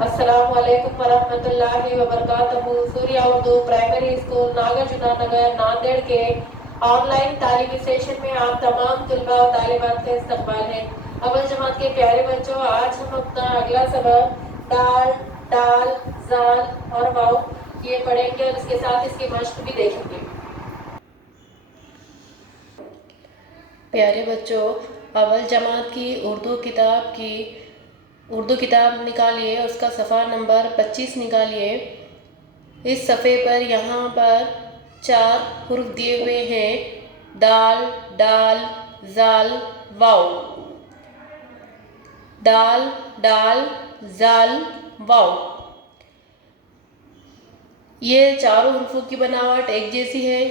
अस्सलामु अलैकुम वरहमतुल्लाहि वबरकातुहू। सूर्या उर्दू प्राइमरी स्कूल नागार्जुना नगर नांदेड़ के ऑनलाइन तालीमी सेशन में आप तमाम तलबा और तालिबात का इस्तकबाल है। अव्वल जमात के प्यारे बच्चों, आज हम अपना अगला सबक डाल, डाल, जाल और वाव ये पढ़ेंगे और इसके साथ इसकी मश्क भी देखेंगे। प्यारे बच्चों, अव्वल जमात की उर्दू किताब निकालिए, उसका सफ़ा नंबर 25 निकालिए। इस सफ़े पर यहाँ पर 4 हुर्फ दिए हुए हैं, दाल, डाल, जाल, वाव। दाल, डाल, जाल, वाव। ये चारों हुर्फों की बनावट एक जैसी है,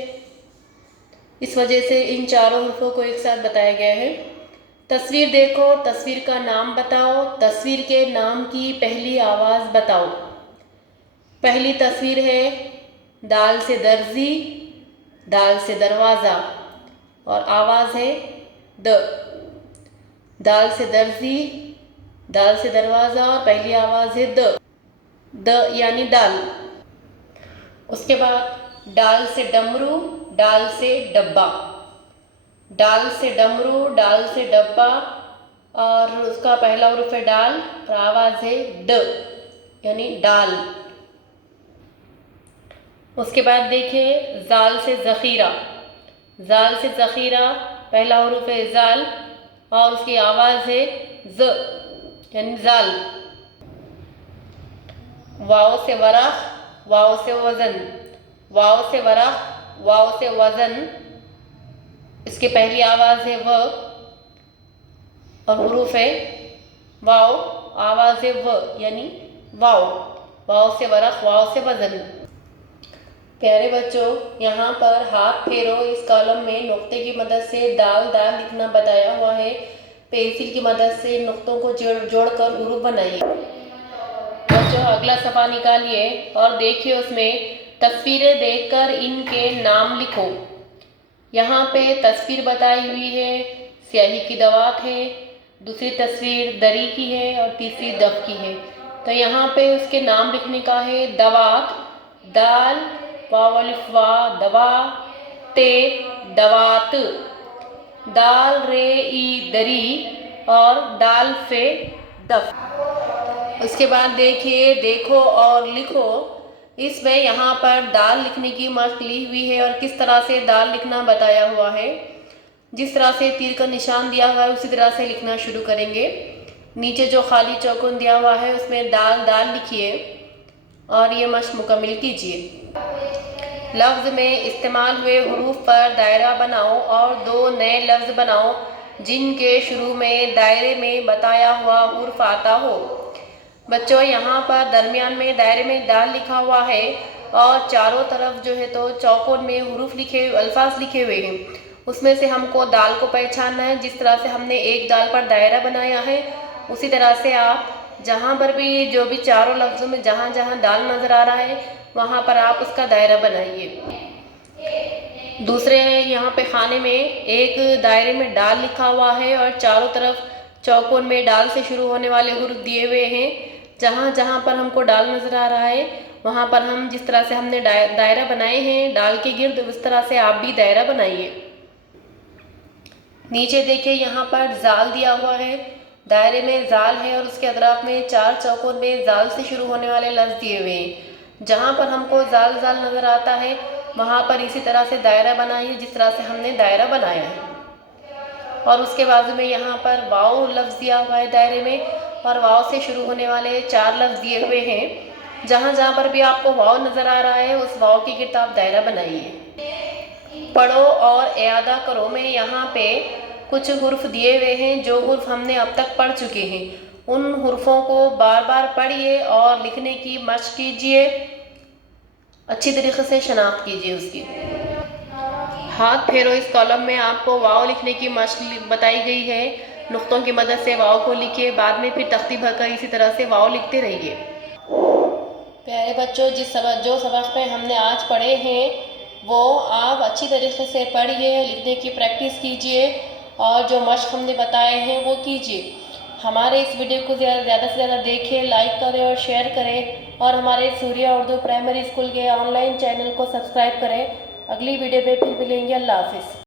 इस वजह से इन चारों हुर्फों को एक साथ बताया गया है। तस्वीर देखो, तस्वीर का नाम बताओ, तस्वीर के नाम की पहली आवाज़ बताओ। पहली तस्वीर है दाल से दर्जी, दाल से दरवाज़ा और आवाज़ है द। दाल से दर्जी, दाल से दरवाज़ा और पहली आवाज़ है द यानी दाल। उसके बाद डाल से डमरू, डाल से डब्बा। डाल से डमरू, डाल से डब्बा और उसका पहला हुर्फ है डाल और आवाज़ है ड यानी डाल। उसके बाद देखिए जाल से ज़ख़ीरा। जाल से ज़ख़ीरा, पहला हुर्फ है जाल और उसकी आवाज़ है ज यानी जाल। वाव से वरक़, वाव से वज़न। वाव से वरक़, वाव से वज़न, इसकी पहली आवाज़ है व और हुरूफ है वाव, आवाज़ है व यानी वाव। वाव से वरक़, वाव से वज़न। प्यारे बच्चों, यहाँ पर हाथ फेरो, इस कॉलम में नुक्ते की मदद से दाल दाल लिखना बताया हुआ है। पेंसिल की मदद से नुक्तों को जोड़कर हुरूफ बनाइए। बच्चों, अगला सफ़ा निकालिए और देखिए उसमें तस्वीरें देखकर इनके नाम लिखो। यहाँ पे तस्वीर बताई हुई है, स्याही की दवात है, दूसरी तस्वीर दरी की है और तीसरी दफ की है। तो यहाँ पे उसके नाम लिखने का है दवात, दाल, वाव अलिफ वा, दवा, ते, दवात, दाल रे ई दरी और दाल फे दफ। उसके बाद देखिए, देखो और लिखो। इसमें यहाँ पर दाल लिखने की मश्क ली हुई है और किस तरह से दाल लिखना बताया हुआ है। जिस तरह से तीर का निशान दिया हुआ है उसी तरह से लिखना शुरू करेंगे। नीचे जो खाली चौकोन दिया हुआ है उसमें दाल दाल लिखिए और ये मश्क मुकम्मल कीजिए। लफ्ज़ में इस्तेमाल हुए हुरूफ पर दायरा बनाओ और 2 नए लफ्ज़ बनाओ जिनके शुरू में दायरे में बताया हुआ हुर्फ आता हो। बच्चों, यहाँ पर दरमियान में दायरे में दाल लिखा हुआ है और चारों तरफ जो है तो चौकोन में हुरूफ लिखे, अल्फाज लिखे हुए हैं। उसमें से हमको दाल को पहचानना है। जिस तरह से हमने एक दाल पर दायरा बनाया है उसी तरह से आप जहाँ पर भी जो भी चारों लफ्ज़ों में जहाँ जहाँ दाल नज़र आ रहा है वहाँ पर आप उसका दायरा बनाइए। दूसरे यहाँ पे खाने में एक दायरे में डाल लिखा हुआ है और चारों तरफ चौकोन में डाल से शुरू होने वाले हुर्फ दिए हुए हैं। जहाँ जहाँ पर हमको डाल नज़र आ रहा है वहाँ पर हम जिस तरह से हमने दायरा बनाए हैं डाल के गिर्द, उस तरह से आप भी दायरा बनाइए। नीचे देखिए, यहाँ पर जाल दिया हुआ है, दायरे में जाल है और उसके अतराफ में 4 चौकोन में जाल से शुरू होने वाले लफ्ज़ दिए हुए हैं। जहाँ पर हमको जाल जाल नज़र आता है वहाँ पर इसी तरह से दायरा बनाइए जिस तरह से हमने दायरा बनाया है। और उसके बाजू में यहाँ पर वाव लफ्ज़ दिया हुआ है दायरे में और वाव से शुरू होने वाले 4 लफ्ज़ दिए हुए हैं। जहाँ जहाँ पर भी आपको वाव नज़र आ रहा है उस वाव की गिर्द आप दायरा बनाइए। पढ़ो और इयादा करो में यहाँ पे कुछ हुर्फ दिए हुए हैं जो हुर्फ हमने अब तक पढ़ चुके हैं। उन हुर्फों को बार बार पढ़िए और लिखने की मश्क कीजिए, अच्छी तरीके से शनाख्त कीजिए उसकी। हाथ फेरो, इस कॉलम में आपको वाव लिखने की मश्क बताई गई है। नुक्तों की मदद से वाव को लिखिए, बाद में फिर तख्ती भरकर इसी तरह से वाव लिखते रहिए। प्यारे बच्चों, जो सबक पे हमने आज पढ़े हैं वो आप अच्छी तरीके से पढ़िए, लिखने की प्रैक्टिस कीजिए और जो मश्क हमने बताए हैं वो कीजिए। हमारे इस वीडियो को ज़्यादा से ज़्यादा देखें, लाइक करें और शेयर करें और हमारे सूर्या उर्दू प्राइमरी स्कूल के ऑनलाइन चैनल को सब्सक्राइब करें। अगली वीडियो में फिर मिलेंगे। अल्लाह हाफिज़।